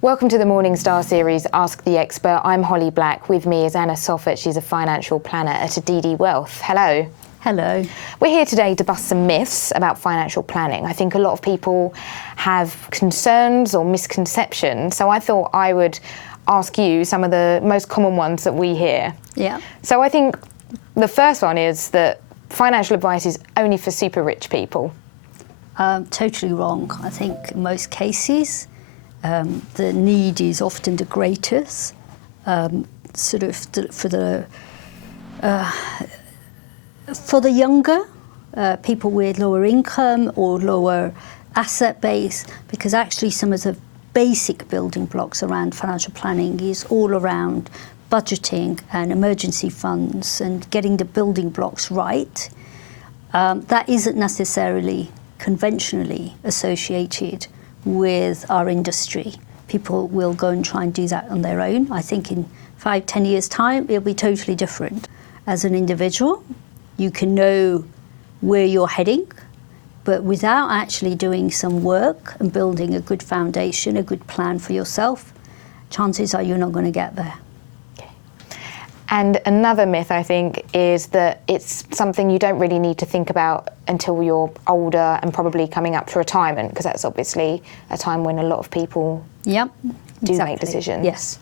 Welcome to the Morningstar series, Ask the Expert. I'm Holly Black. With me is Anna Sofat. She's a financial planner at Addidi Wealth. Hello. Hello. We're here today to bust some myths about financial planning. I think a lot of people have concerns or misconceptions, so I thought I would ask you some of the most common ones that we hear. Yeah. So I think the first one is that financial advice is only for super rich people. Totally wrong. I think in most cases, the need is often the greatest, for the younger people with lower income or lower asset base, because actually some of the basic building blocks around financial planning is all around budgeting and emergency funds and getting the building blocks right. That isn't necessarily conventionally associated with our industry. People will go and try and do that on their own. I think in 5-10 years' time, it'll be totally different. As an individual, you can know where you're heading, but without actually doing some work and building a good foundation, a good plan for yourself, chances are you're not going to get there. And another myth, I think, is that it's something you don't really need to think about until you're older and probably coming up to retirement, because that's obviously a time when a lot of people make decisions. Yes.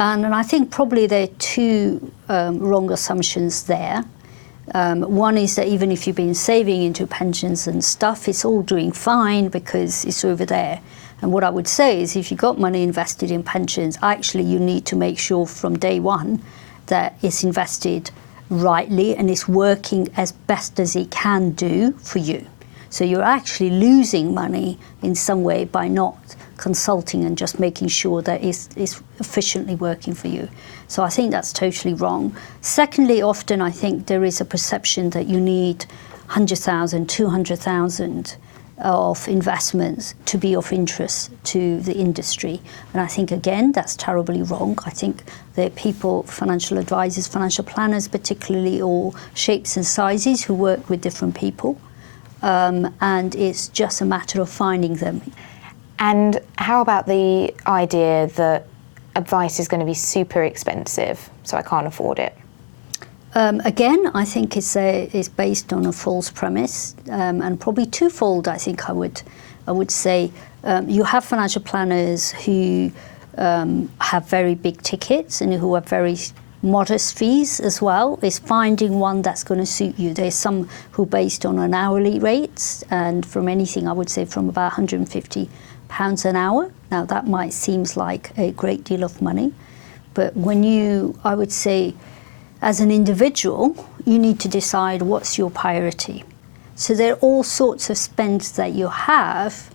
And I think probably there are two wrong assumptions there. One is that even if you've been saving into pensions and stuff, it's all doing fine because it's over there. And what I would say is if you've got money invested in pensions, actually you need to make sure from day one that it's invested rightly and it's working as best as it can do for you. So you're actually losing money in some way by not consulting and just making sure that it's efficiently working for you. So I think that's totally wrong. Secondly, often I think there is a perception that you need 100,000, 200,000 of investments to be of interest to the industry. And I think, again, that's terribly wrong. I think there are people, financial advisors, financial planners particularly, all shapes and sizes who work with different people. And it's just a matter of finding them. And how about the idea that advice is going to be super expensive, so I can't afford it? Again, I think it's based on a false premise, and probably twofold. I think I would say you have financial planners who have very big tickets and who have very modest fees as well. It's finding one that's going to suit you. There's some who are based on an hourly rates, and from anything I would say from about £150 an hour. Now that might seem like a great deal of money, but I would say, as an individual, you need to decide what's your priority. So there are all sorts of spends that you have.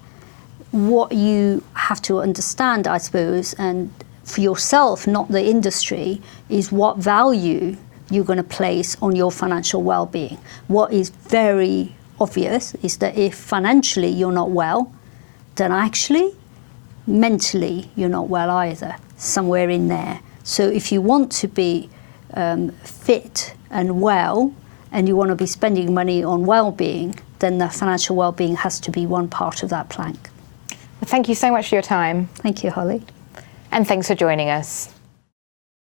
What you have to understand, I suppose, and for yourself, not the industry, is what value you're going to place on your financial well-being. What is very obvious is that if financially you're not well, then actually mentally you're not well either, somewhere in there. So if you want to be fit and well, and you want to be spending money on well-being, then the financial well-being has to be one part of that plank. Well, thank you so much for your time. Thank you, Holly. And thanks for joining us.